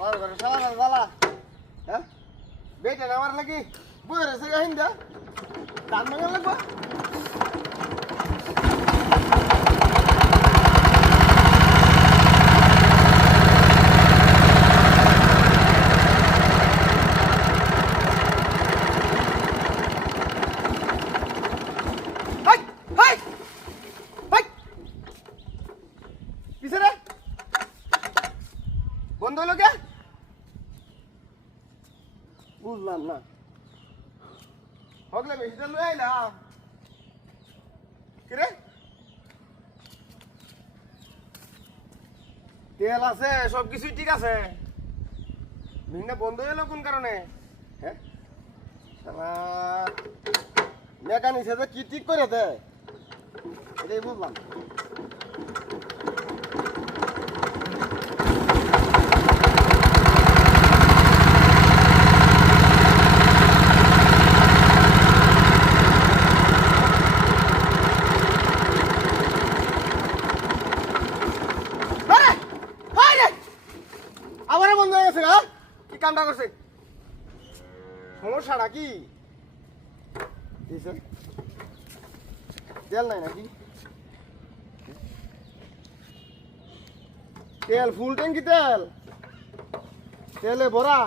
শালার ঘরে শালার বালা হ্যাঁ বেটা আমার লাগি বইরে সে হিন্দা দান মাঙ্গা লাগবা বন্ধ হলো কে বুঝলাম না হগলে বেশি লই আইলাম কিরে তেল আছে সব কিছুই ঠিক আছে মিনা বন্ধ হলো কোন কারণে হ্যাঁ শালা মেকানিক সাথে কি ঠিক করে দে এটাই বুঝলাম আমারে বন্ধ হয়ে গেছে হ্যাঁ কি কামটা করছে সমস্যাটা কি তেল নাই নাকি তেল ফুল ট্যাঙ্কি তেল তেলে ভরা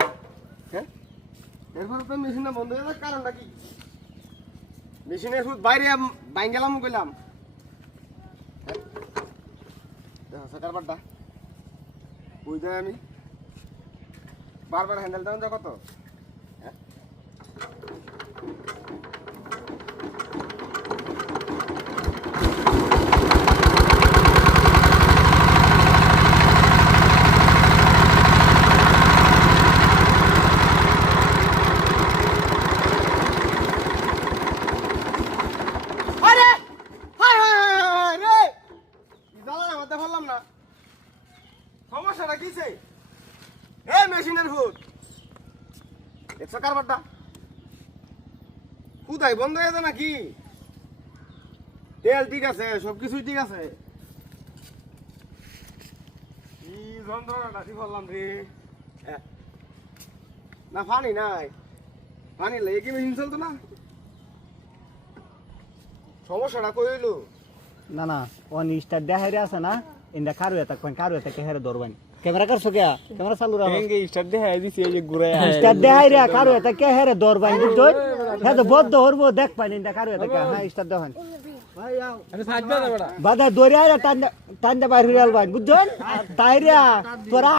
হ্যাঁ এরপরে তো মেশিনটা বন্ধ হয়ে যাওয়ার কারণটা কি মেশিনের সুদ বাইরে বাইঙ্গেলাম গেলাম কারবারটা বুঝতে আমি বারবার হ্যান্ডেল দেওয়া কত হ্যাঁ সমস্যাটা কিছে এই মেশিনের ফুট দেখছো কারবারটা কোথায় বন্ধ হয়ে যায় নাকি তেল ঠিক আছে সবকিছুই ঠিক আছে কি যন্ত্রণাটা কি বললাম রে না পানি নাই পানি লেগে কি মেশিন চলতো না সমস্যাটা কই হইলো না না ওন স্টার দেখাইরে আছে না ইন্দা কারু এটা হেরে দরবানি ক্যামেরা করছো কে ক্যামেরা চালু রাখো হেঙ্গে স্টার দেখাই দিছি এই যে ঘুরে স্টার দেখাইরে কারু এটা কে হেরে দরবানি বুঝছো হ্যাঁ তো বদ্ধ হরবো দেখ পানি ইন্দা কারু এটা হ্যাঁ স্টার দেখান ভাই আও আরে সাজবা দা বড়া বাদা দরিয়া টান্ডা বাইরে আলবান বুঝছো তাইরা তোরা